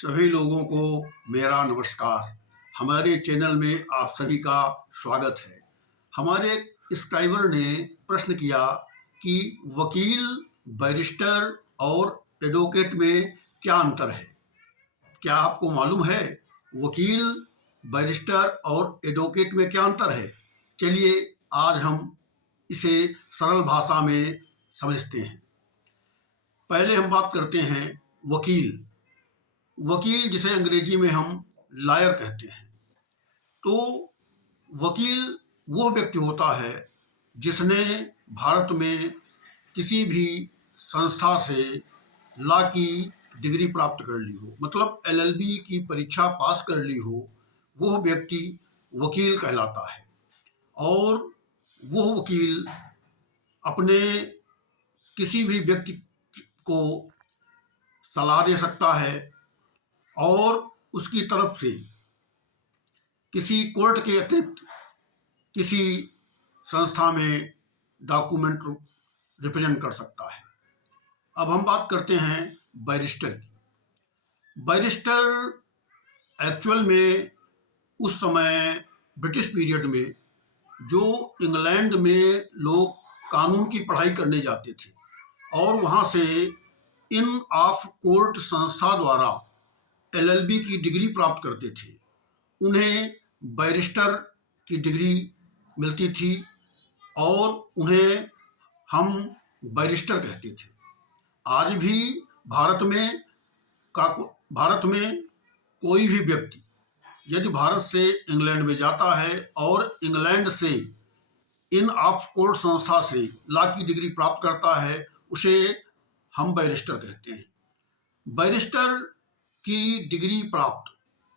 सभी लोगों को मेरा नमस्कार। हमारे चैनल में आप सभी का स्वागत है। हमारे सब्सक्राइबर ने प्रश्न किया कि वकील, बैरिस्टर और एडवोकेट में क्या अंतर है। क्या आपको मालूम है वकील, बैरिस्टर और एडवोकेट में क्या अंतर है? चलिए आज हम इसे सरल भाषा में समझते हैं। पहले हम बात करते हैं वकील। वकील जिसे अंग्रेजी में हम लॉयर कहते हैं। तो वकील वो व्यक्ति होता है जिसने भारत में किसी भी संस्था से लॉ की डिग्री प्राप्त कर ली हो, मतलब एलएलबी की परीक्षा पास कर ली हो, वो व्यक्ति वकील कहलाता है। और वो वकील अपने किसी भी व्यक्ति को सलाह दे सकता है और उसकी तरफ से किसी कोर्ट के अतिरिक्त किसी संस्था में डॉक्यूमेंट रिप्रेजेंट कर सकता है। अब हम बात करते हैं बैरिस्टर की। बैरिस्टर एक्चुअल में उस समय ब्रिटिश पीरियड में जो इंग्लैंड में लोग कानून की पढ़ाई करने जाते थे और वहाँ से इन ऑफ कोर्ट संस्था द्वारा एलएलबी की डिग्री प्राप्त करते थे, उन्हें बैरिस्टर की डिग्री मिलती थी और उन्हें हम बैरिस्टर कहते थे। आज भी भारत में कोई भी व्यक्ति यदि भारत से इंग्लैंड में जाता है और इंग्लैंड से इन ऑफ कोर्ट संस्था से लॉ की डिग्री प्राप्त करता है, उसे हम बैरिस्टर कहते हैं। बैरिस्टर की डिग्री प्राप्त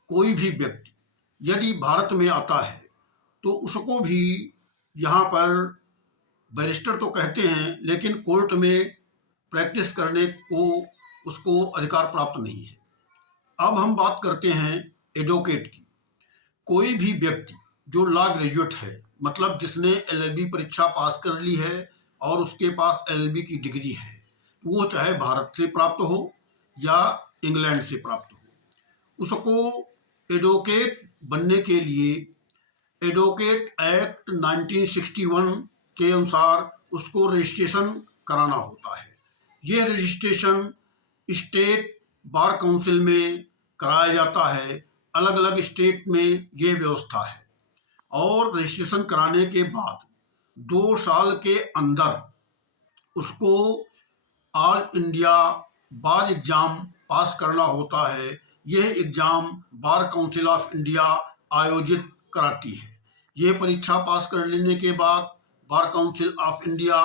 कोई भी व्यक्ति यदि भारत में आता है तो उसको भी यहाँ पर बैरिस्टर तो कहते हैं, लेकिन कोर्ट में प्रैक्टिस करने को उसको अधिकार प्राप्त नहीं है। अब हम बात करते हैं एडवोकेट की। कोई भी व्यक्ति जो लॉ ग्रेजुएट है, मतलब जिसने एलएलबी परीक्षा पास कर ली है और उसके पास एलएलबी की डिग्री है, वो चाहे भारत से प्राप्त हो या इंग्लैंड से प्राप्त हो, उसको एडवोकेट बनने के लिए एडवोकेट एक्ट 1961 के अनुसार उसको रजिस्ट्रेशन कराना होता है। ये रजिस्ट्रेशन स्टेट बार काउंसिल में कराया जाता है। अलग अलग स्टेट में ये व्यवस्था है और रजिस्ट्रेशन कराने के बाद 2 साल के अंदर उसको ऑल इंडिया बार एग्जाम पास करना होता है। यह exam bar council of India आयोजित कराती है। यह परीक्षा पास कर लेने के बाद बार काउंसिल ऑफ इंडिया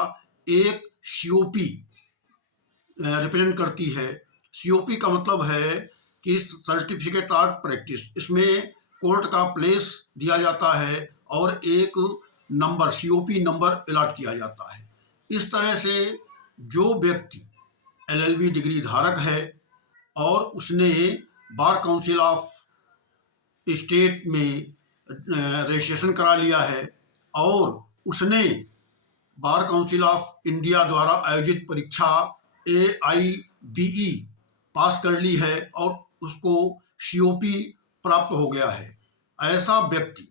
एक सीओपी रिप्रेजेंट करती है। सीओपी का मतलब है कि सर्टिफिकेट ऑफ प्रैक्टिस। इसमें कोर्ट का प्लेस दिया जाता है और एक नंबर, सीओपी नंबर अलॉट किया जाता है। इस तरह से जो व्यक्ति एलएलबी डिग्री धारक है और उसने बार काउंसिल ऑफ स्टेट में रजिस्ट्रेशन करा लिया है और उसने बार काउंसिल ऑफ इंडिया द्वारा आयोजित परीक्षा AIBE पास कर ली है और उसको सीओपी प्राप्त हो गया है, ऐसा व्यक्ति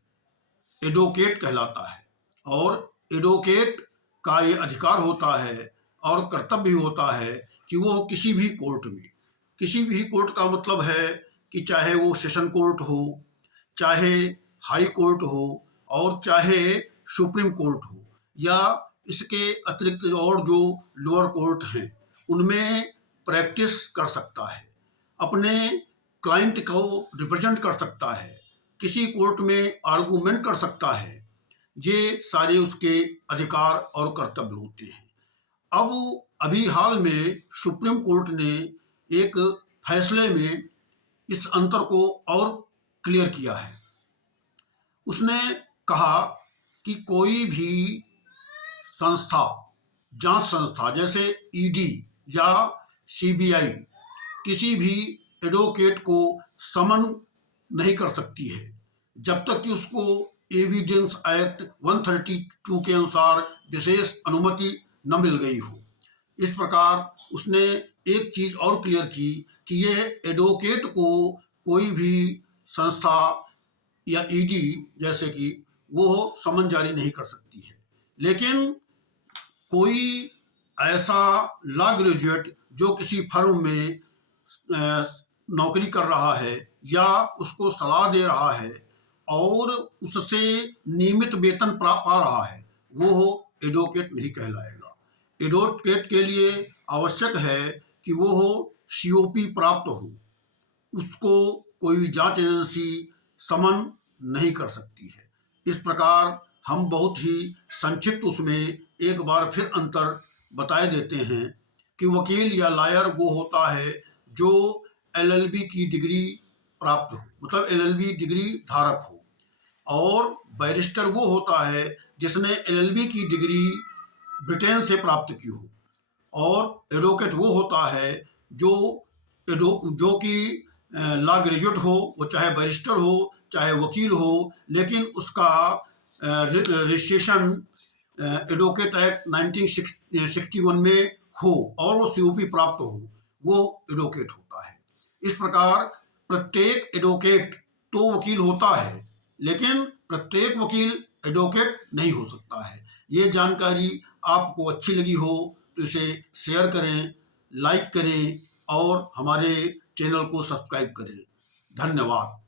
एडवोकेट कहलाता है। और एडवोकेट का ये अधिकार होता है और कर्तव्य भी होता है कि वो किसी भी कोर्ट का मतलब है कि चाहे वो सेशन कोर्ट हो, चाहे हाई कोर्ट हो और चाहे सुप्रीम कोर्ट हो, या इसके अतिरिक्त और जो लोअर कोर्ट हैं, उनमें प्रैक्टिस कर सकता है, अपने क्लाइंट को रिप्रेजेंट कर सकता है, किसी कोर्ट में आर्गूमेंट कर सकता है। ये सारे उसके अधिकार और कर्तव्य होते हैं। अब अभी हाल में सुप्रीम कोर्ट ने एक फैसले में इस अंतर को और क्लियर किया है। उसने कहा कि कोई भी संस्था, जांच संस्था जैसे ईडी या सीबीआई किसी भी एडवोकेट को समन नहीं कर सकती है जब तक कि उसको एविडेंस एक्ट 132 के अनुसार विशेष अनुमति न मिल गई हो। इस प्रकार उसने एक चीज़ और क्लियर की कि ये एडवोकेट को कोई भी संस्था या ईडी जैसे कि वो समन जारी नहीं कर सकती है। लेकिन कोई ऐसा लॉ ग्रेजुएट जो किसी फर्म में नौकरी कर रहा है या उसको सलाह दे रहा है और उससे नियमित वेतन पा रहा है, वो एडवोकेट नहीं कहलाएगा। एडवोकेट के लिए आवश्यक है कि वो सीओपी प्राप्त हो, उसको कोई भी जांच एजेंसी समन नहीं कर सकती है। इस प्रकार हम बहुत ही संक्षिप्त उसमें एक बार फिर अंतर बताए देते हैं कि वकील या लॉयर वो होता है जो एलएलबी की डिग्री प्राप्त हो, मतलब एलएलबी डिग्री धारक हो, और बैरिस्टर वो होता है जिसने एलएलबी की डिग्री ब्रिटेन से प्राप्त की हो, और एडवोकेट वो होता है जो कि लॉ ग्रेजुएट हो, वो चाहे बैरिस्टर हो चाहे वकील हो, लेकिन उसका रजिस्ट्रेशन एडवोकेट एक्ट 1961 में हो और वो सीओपी प्राप्त हो, वो एडवोकेट होता है। इस प्रकार प्रत्येक एडवोकेट तो वकील होता है, लेकिन प्रत्येक वकील एडवोकेट नहीं हो सकता है। ये जानकारी आपको अच्छी लगी हो तो इसे शेयर करें, लाइक करें और हमारे चैनल को सब्सक्राइब करें। धन्यवाद।